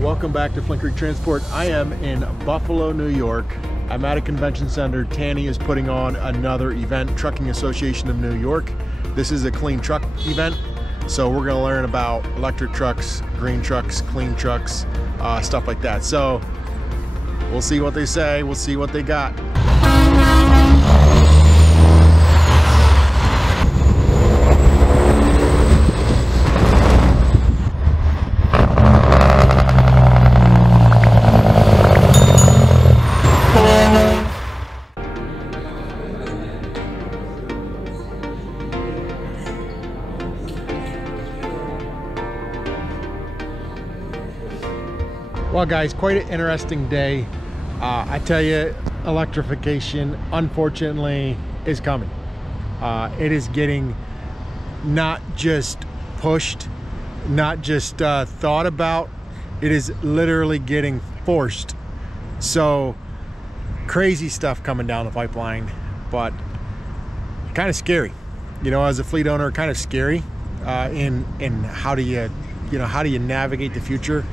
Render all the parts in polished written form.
Welcome back to Flint Creek Transport. I am in Buffalo, New York. I'm at a convention center. Tanny is putting on another event, Trucking Association of New York. This is a clean truck event. So we're gonna learn about electric trucks, green trucks, clean trucks, stuff like that. So we'll see what they say, we'll see what they got. Well guys, quite an interesting day. I tell you, electrification unfortunately is coming. It is getting not just pushed, not just thought about, it is literally getting forced. So crazy stuff coming down the pipeline, but kind of scary. You know, as a fleet owner, kind of scary in how do you navigate the future.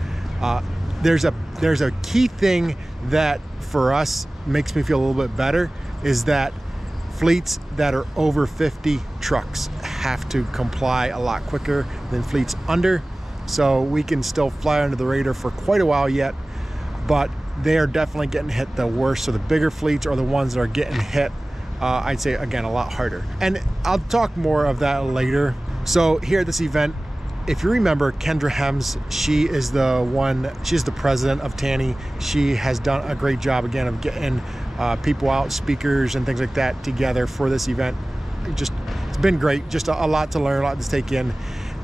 There's a key thing that for us makes me feel a little bit better, is that fleets that are over 50 trucks have to comply a lot quicker than fleets under. So we can still fly under the radar for quite a while yet, but they are definitely getting hit the worst. So the bigger fleets are the ones that are getting hit, I'd say, again, a lot harder. And I'll talk more of that later. So here at this event, if you remember Kendra Hems, she's the president of Tanny. She has done a great job again of getting people out, speakers and things like that together for this event. It's been great, just a lot to learn, a lot to take in.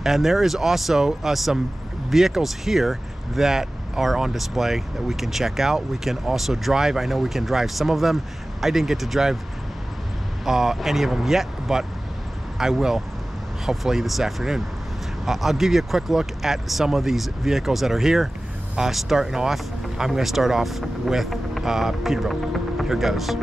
And there is also some vehicles here that are on display that we can check out. We can also drive. I know we can drive some of them. I didn't get to drive any of them yet, but I will hopefully this afternoon. I'll give you a quick look at some of these vehicles that are here. Starting off, I'm going to start off with Peterbilt. Here goes.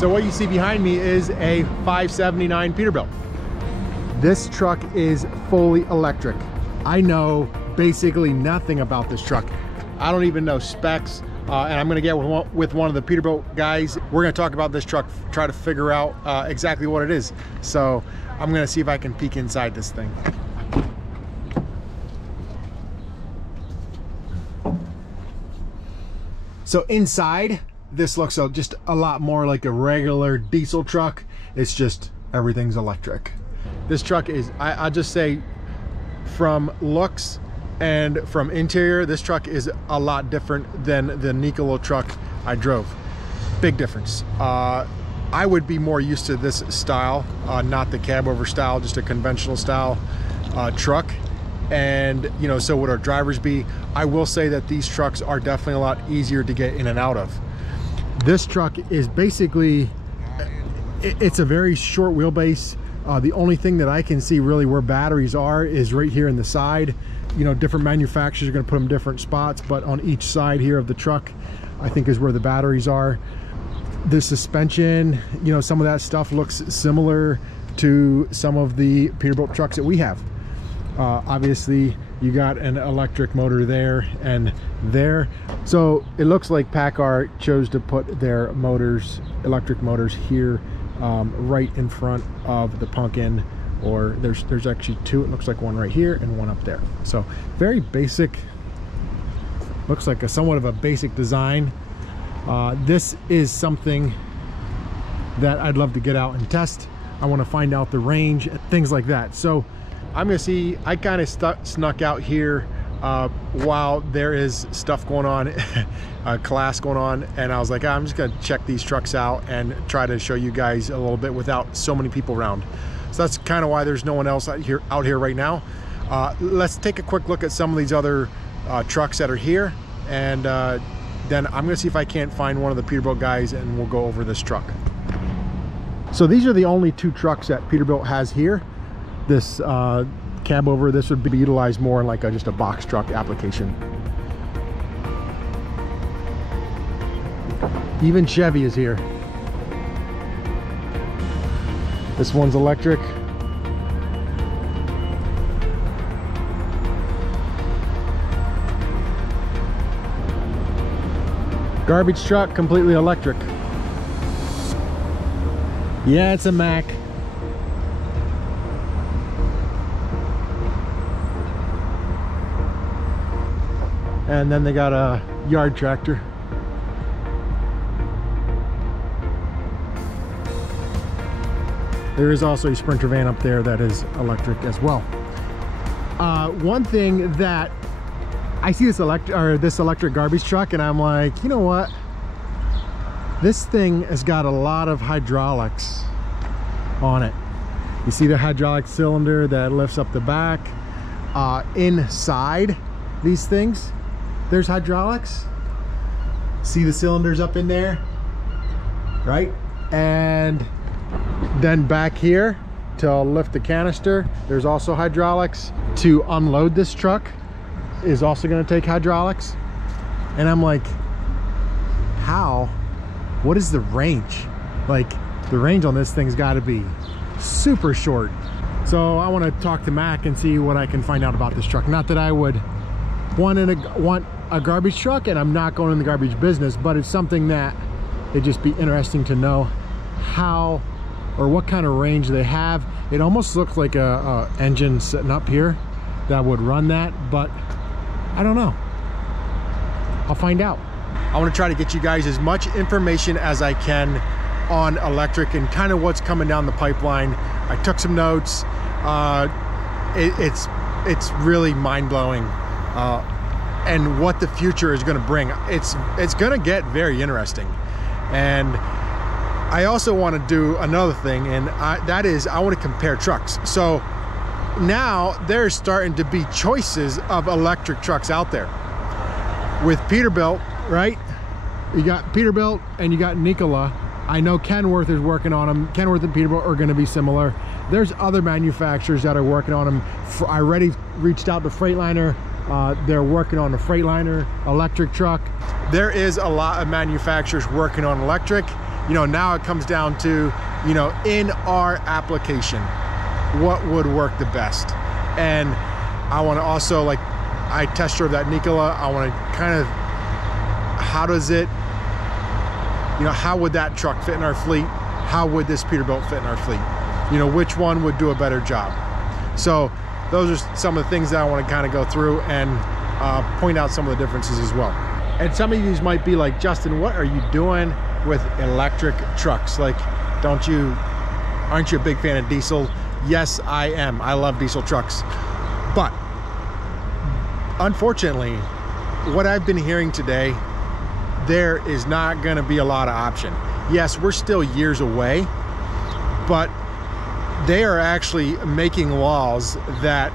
So what you see behind me is a 579 Peterbilt. This truck is fully electric. I know basically nothing about this truck. I don't even know specs, and I'm gonna get with one of the Peterbilt guys. We're gonna talk about this truck, try to figure out exactly what it is. So I'm gonna see if I can peek inside this thing. So inside, this looks just a lot more like a regular diesel truck. It's just everything's electric. This truck is, I'll just say, from looks and from interior, this truck is a lot different than the Nikola truck I drove. Big difference. I would be more used to this style, not the cab over style, just a conventional style truck. And you know, so would our drivers be. I will say that these trucks are definitely a lot easier to get in and out of. This truck is basically, it's a very short wheelbase. The only thing that I can see really where batteries are is right here in the side. You know, different manufacturers are going to put them in different spots, but on each side here of the truck, I think is where the batteries are. The suspension, you know, some of that stuff looks similar to some of the Peterbilt trucks that we have. Obviously, you got an electric motor there and there. So it looks like PACCAR chose to put their motors, electric motors, here right in front of the pumpkin, or there's actually two. It looks like one right here and one up there. So very basic, looks like somewhat of a basic design. This is something that I'd love to get out and test. I want to find out the range, things like that. So I'm gonna see, I kind of snuck out here while there is stuff going on, a class going on, and I was like, I'm just gonna check these trucks out and try to show you guys a little bit without so many people around. So that's kind of why there's no one else out here right now. Let's take a quick look at some of these other trucks that are here, and then I'm gonna see if I can't find one of the Peterbilt guys and we'll go over this truck. So these are the only 2 trucks that Peterbilt has here. This cab over, this would be utilized more in like just a box truck application. Even Chevy is here. This one's electric. Garbage truck, completely electric. Yeah, it's a Mack. And then they got a yard tractor. There is also a Sprinter van up there that is electric as well. One thing that I see this electric garbage truck, and I'm like, you know what? This thing has got a lot of hydraulics on it. You see the hydraulic cylinder that lifts up the back. Inside these things, there's hydraulics. See the cylinders up in there, right? And then back here to lift the canister, there's also hydraulics. To unload this truck is also going to take hydraulics. And I'm like, how? What is the range? Like, the range on this thing's got to be super short. So I want to talk to Mac and see what I can find out about this truck. Not that I would want a garbage truck, and I'm not going in the garbage business, but it's something that it'd just be interesting to know how or what kind of range they have. It almost looks like a engine sitting up here that would run that, but I don't know. I'll find out. I want to try to get you guys as much information as I can on electric and kind of what's coming down the pipeline. I took some notes. It's really mind-blowing, and what the future is going to bring. It's going to get very interesting. And I also want to do another thing, and that is I want to compare trucks. So now there's starting to be choices of electric trucks out there. With Peterbilt, right? You got Peterbilt and you got Nikola. I know Kenworth is working on them. Kenworth and Peterbilt are going to be similar. There's other manufacturers that are working on them. I already reached out to Freightliner. They're working on the Freightliner electric truck. There is a lot of manufacturers working on electric. You know, now it comes down to, you know, in our application, what would work the best. And I want to also, like, I test drove that Nikola. I want to kind of, how does it, you know, how would that truck fit in our fleet? How would this Peterbilt fit in our fleet? You know, which one would do a better job? So those are some of the things that I want to kind of go through and point out some of the differences as well. And some of you might be like, Justin, what are you doing with electric trucks? Like, aren't you a big fan of diesel? Yes, I am. I love diesel trucks. But unfortunately, what I've been hearing today, there is not going to be a lot of option. Yes, we're still years away, but they are actually making laws that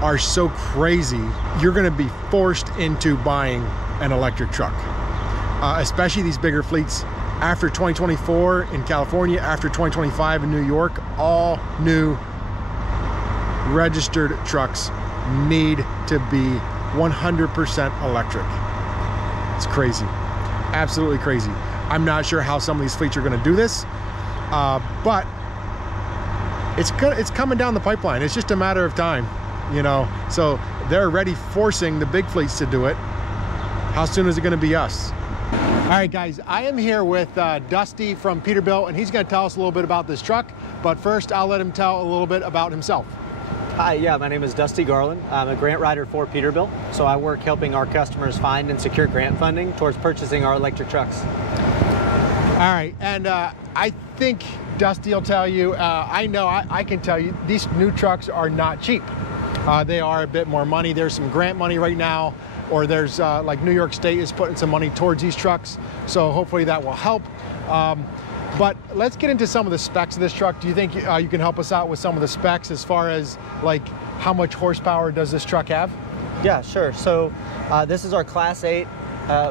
are so crazy, you're going to be forced into buying an electric truck. Especially these bigger fleets. After 2024 in California, after 2025 in New York, all new registered trucks need to be 100% electric. It's crazy, absolutely crazy. I'm not sure how some of these fleets are going to do this, but it's coming down the pipeline. It's just a matter of time, you know. So they're already forcing the big fleets to do it. How soon is it going to be us? All right, guys, I am here with Dusty from Peterbilt, and he's going to tell us a little bit about this truck. But first, I'll let him tell a little bit about himself. Hi, yeah, my name is Dusty Garland. I'm a grant writer for Peterbilt, so I work helping our customers find and secure grant funding towards purchasing our electric trucks. All right, and I think Dusty will tell you, I can tell you, these new trucks are not cheap. They are a bit more money. There's some grant money right now, or there's like New York State is putting some money towards these trucks, so hopefully that will help. But let's get into some of the specs of this truck. Do you think you can help us out with some of the specs as far as like how much horsepower does this truck have? Yeah, sure. So this is our Class 8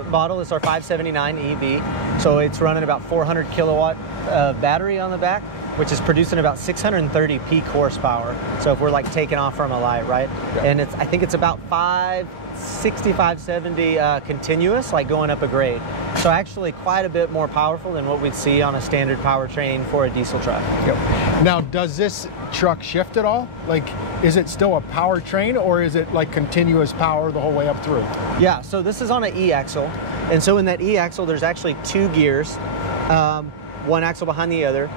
model. It's our 579 EV. So it's running about 400 kilowatt battery on the back, which is producing about 630 peak horsepower. So if we're like taking off from a light, right? Yeah. And I think it's about 560, 570 continuous, like going up a grade. So actually quite a bit more powerful than what we'd see on a standard powertrain for a diesel truck. Yep. Now, does this truck shift at all? Like, is it still a powertrain, or is it like continuous power the whole way up through? Yeah, so this is on an E-axle. And so in that E-axle, there's actually 2 gears, one axle behind the other,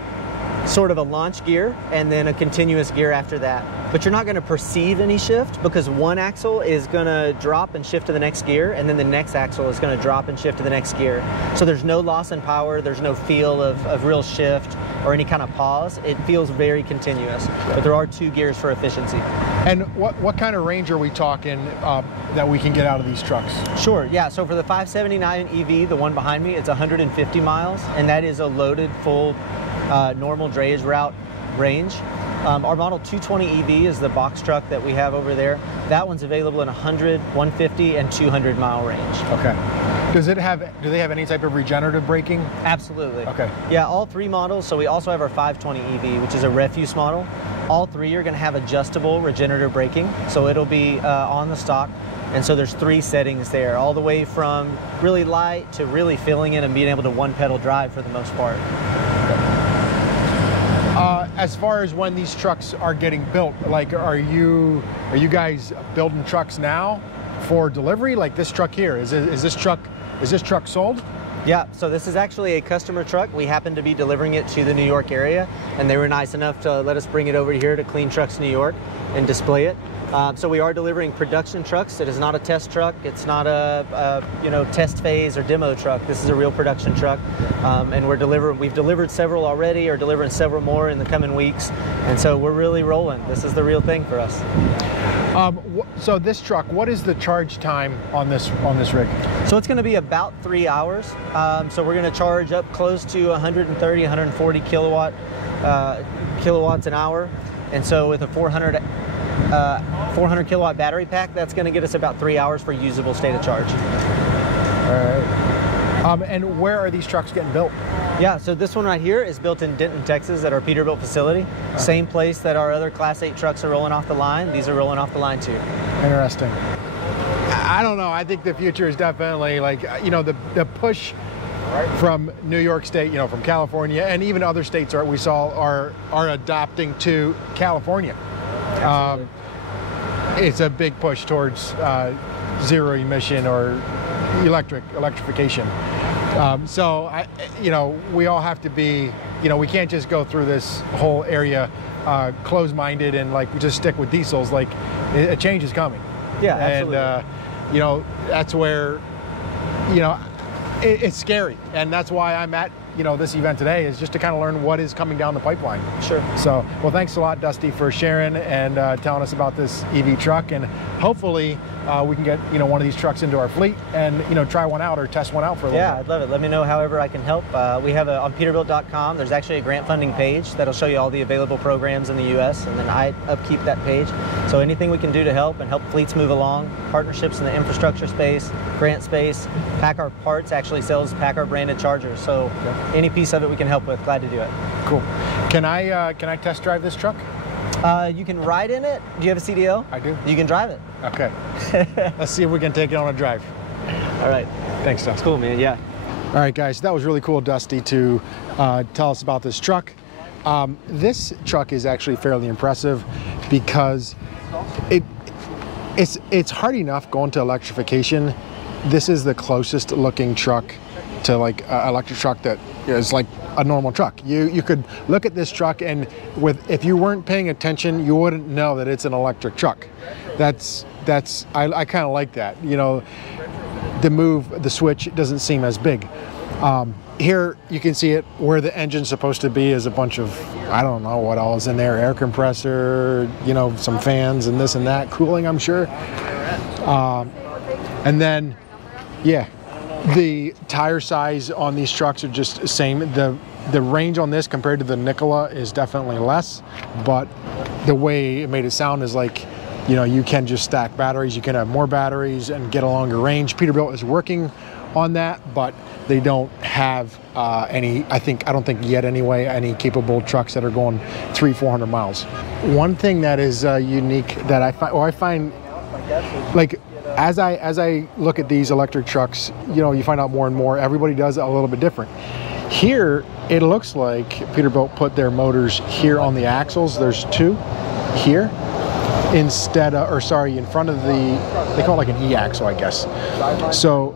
sort of a launch gear, and then a continuous gear after that. But you're not going to perceive any shift, because one axle is going to drop and shift to the next gear, and then the next axle is going to drop and shift to the next gear. So there's no loss in power, there's no feel of real shift or any kind of pause. It feels very continuous, but there are 2 gears for efficiency. And what kind of range are we talking that we can get out of these trucks? Sure, yeah, so for the 579 EV, the one behind me, it's 150 miles, and that is a loaded full normal drayage route range. Our Model 220 EV is the box truck that we have over there. That one's available in 100, 150, and 200 mile range. Okay. Do they have any type of regenerative braking? Absolutely. Okay. Yeah, all 3 models. So we also have our 520 EV, which is a refuse model. All 3 are going to have adjustable regenerative braking. So it'll be on the stock. And so there's 3 settings there, all the way from really light to really filling in and being able to one pedal drive for the most part. As far as when these trucks are getting built, like, are you guys building trucks now for delivery? Like this truck here, is this truck sold? Yeah, so this is actually a customer truck. We happen to be delivering it to the New York area, and they were nice enough to let us bring it over here to Clean Trucks New York and display it. So we are delivering production trucks. It is not a test truck. It's not a test phase or demo truck. This is a real production truck, and we've delivered several already, or delivering several more in the coming weeks, and so we're really rolling. This is the real thing for us. So this truck, what is the charge time on this rig? So it's going to be about 3 hours. So we're going to charge up close to 130, 140 kilowatts an hour, and so with a 400 kilowatt battery pack, that's going to get us about 3 hours for usable state of charge. All right. And where are these trucks getting built? Yeah, so this one right here is built in Denton, Texas at our Peterbilt facility. Same place that our other Class 8 trucks are rolling off the line. These are rolling off the line too. Interesting. I don't know. I think the future is definitely like, the push from New York State, from California, and even other states we saw are adopting to California. It's a big push towards zero emission or electrification. So we all have to be, we can't just go through this whole area closed-minded and like just stick with diesels. Like a change is coming. Yeah, absolutely. And that's where it's scary, and that's why I'm at this event today, is just to kind of learn what is coming down the pipeline. Sure. So, well, thanks a lot, Dusty, for sharing and telling us about this EV truck, and hopefully we can get one of these trucks into our fleet and try one out or test one out for a little bit. Yeah, I'd love it. Let me know however I can help. We have on Peterbilt.com, there's actually a grant funding page that'll show you all the available programs in the U.S., and then I upkeep that page. So anything we can do to help and help fleets move along, partnerships in the infrastructure space, grant space. PACCAR Parts actually sells PACCAR branded chargers, so any piece of it we can help with, glad to do it. Cool. Can I test drive this truck? You can ride in it. Do you have a CDL? I do. You can drive it. Okay. Let's see if we can take it on a drive. All right. Thanks, Dusty. Cool, man. Yeah. All right, guys. That was really cool, Dusty, to tell us about this truck. This truck is actually fairly impressive because it's hard enough going to electrification. This is the closest looking truck to like an electric truck that is like a normal truck. You could look at this truck, and if you weren't paying attention, you wouldn't know that it's an electric truck. I kind of like that. The switch doesn't seem as big. Here you can see it where the engine's supposed to be is a bunch of, I don't know what all is in there, air compressor, some fans and this and that, cooling, I'm sure. And then, yeah, the tire size on these trucks are just the same. The range on this compared to the Nikola is definitely less, but the way it made it sound is like, you can just stack batteries, you can have more batteries and get a longer range. Peterbilt is working on that, but they don't have any, I don't think yet anyway, any capable trucks that are going 300-400 miles. One thing that is unique that I find, like, as I look at these electric trucks, you know, you find out more and more, everybody does it a little bit different. Here, it looks like Peterbilt put their motors here on the axles. There's two here instead of, or sorry, in front of the, they call it like an E-axle, I guess. So,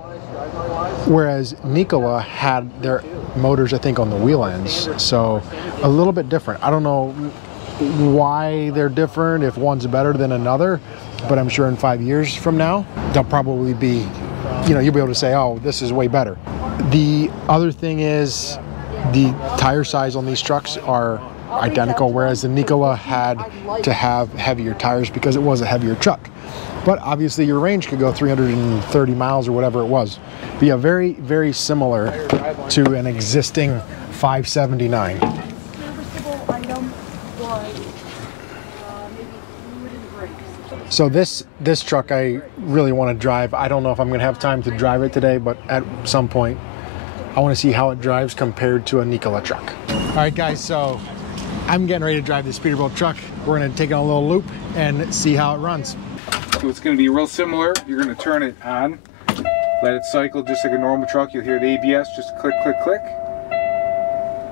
whereas Nikola had their motors, I think, on the wheel ends. So, a little bit different. I don't know why they're different, if one's better than another, but I'm sure in 5 years from now, they'll probably be, you know, you'll be able to say, oh, this is way better. The other thing is the tire size on these trucks are identical, whereas the Nikola had to have heavier tires because it was a heavier truck. But obviously your range could go 330 miles or whatever it was. But yeah, very, very similar to an existing 579. So this truck I really want to drive. I don't know if I'm going to have time to drive it today, but at some point I want to see how it drives compared to a Nikola truck. All right, guys, so I'm getting ready to drive this Peterbilt truck. We're going to take it on a little loop and see how it runs. So it's going to be real similar. You're going to turn it on, let it cycle just like a normal truck. You'll hear the ABS just click, click, click.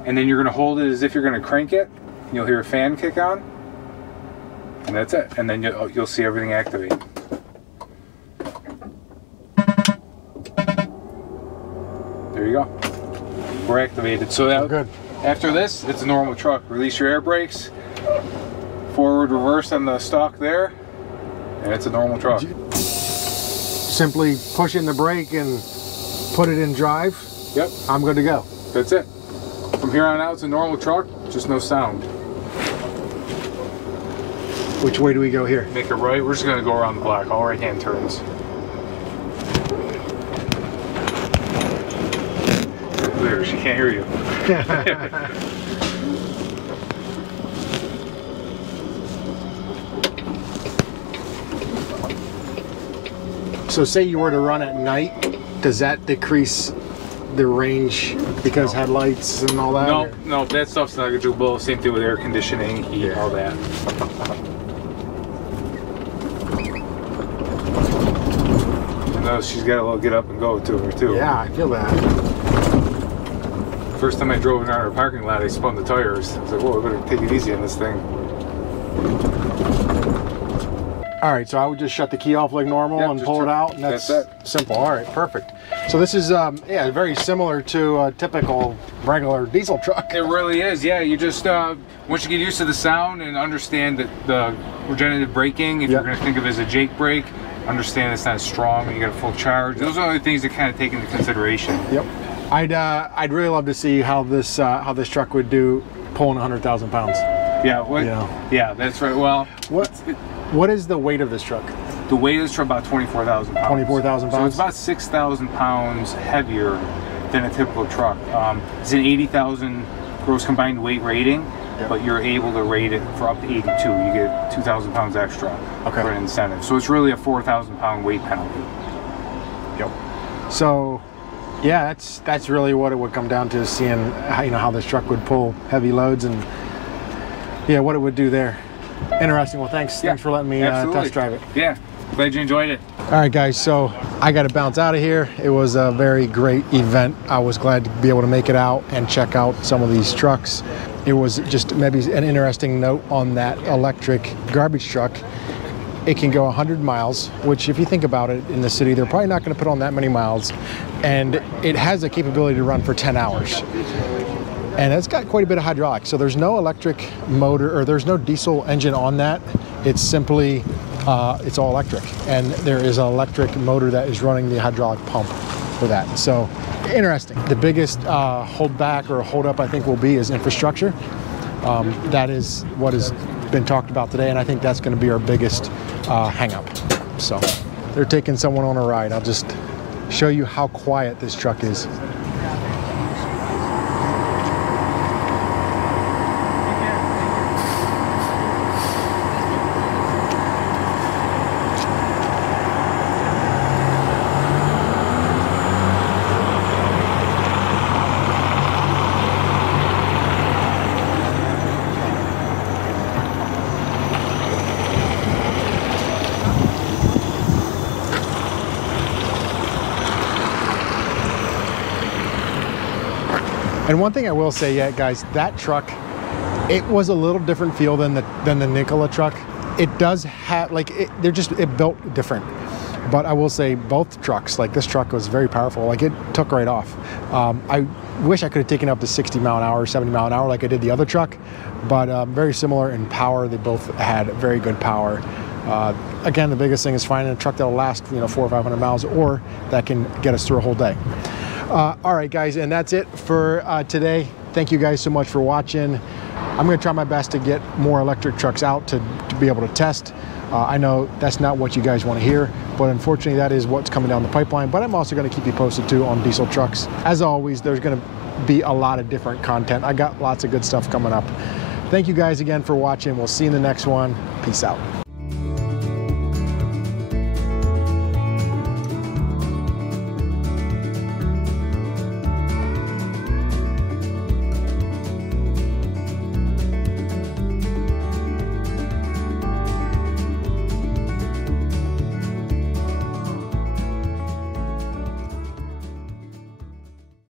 And then you're going to hold it as if you're going to crank it. You'll hear a fan kick on. And that's it. And then you'll see everything activate. There you go. We're activated. So that, good. After this, it's a normal truck. Release your air brakes. Forward, reverse on the stalk there. And it's a normal truck. Simply push in the brake and put it in drive. Yep. I'm good to go. That's it. From here on out, it's a normal truck, just no sound. Which way do we go here? Make it right. We're just going to go around the block. All right-hand turns. There, she can't hear you. So say you were to run at night, does that decrease the range because headlights and all that? No, no, that stuff's negligible. Same thing with air conditioning, heat, all that. No, she's got a little get up and go to her too. Yeah, I feel that. First time I drove in our parking lot, I spun the tires. I was like, whoa, I better take it easy on this thing. All right, so I would just shut the key off like normal and pull it out, and that's it. Simple. All right, perfect. So this is, yeah, very similar to a typical regular diesel truck. It really is, yeah. You just, once you get used to the sound and understand that the regenerative braking, if you're going to think of it as a Jake brake, understand it's not as strong when you get a full charge. Those are the things that kind of take into consideration. Yep. I'd really love to see how this truck would do pulling 100,000 pounds. Yeah. What? Yeah. Yeah, that's right. Well, what is the weight of this truck? The weight of this truck about 24,000 pounds. 24,000 pounds. So it's about 6,000 pounds heavier than a typical truck. It's an 80,000 gross combined weight rating, but you're able to rate it for up to 82. You get 2,000 pounds extra for an incentive. So it's really a 4,000 pound weight penalty. Yep. So, yeah, that's really what it would come down to, seeing how this truck would pull heavy loads and what it would do there. Interesting. Well, thanks for letting me test drive it. Yeah, glad you enjoyed it. All right, guys, so I got to bounce out of here. It was a very great event. I was glad to be able to make it out and check out some of these trucks. It was just maybe an interesting note on that electric garbage truck. It can go 100 miles, which if you think about it, in the city, they're probably not going to put on that many miles. And it has the capability to run for 10 hours. And it's got quite a bit of hydraulics. So there's no electric motor, or there's no diesel engine on that. It's simply, it's all electric. And there is an electric motor that is running the hydraulic pump for that. So interesting. The biggest holdback or holdup I think will be is infrastructure. That is what has been talked about today. And I think that's going to be our biggest hang up. So they're taking someone on a ride. I'll just show you how quiet this truck is. And one thing I will say, yeah, guys, that truck, it was a little different feel than the Nikola truck. It does have, like, it built different. But I will say both trucks, like this truck was very powerful. Like it took right off. I wish I could have taken up to 60 mile an hour, 70 mile an hour like I did the other truck, but very similar in power. They both had very good power. Again, the biggest thing is finding a truck that'll last, 400 or 500 miles, or that can get us through a whole day. All right, guys, and that's it for today. Thank you guys so much for watching. I'm going to try my best to get more electric trucks out to be able to test. I know that's not what you guys want to hear, but unfortunately that is what's coming down the pipeline. But I'm also going to keep you posted too on diesel trucks. As always, there's going to be a lot of different content. I got lots of good stuff coming up. Thank you guys again for watching. We'll see you in the next one. Peace out.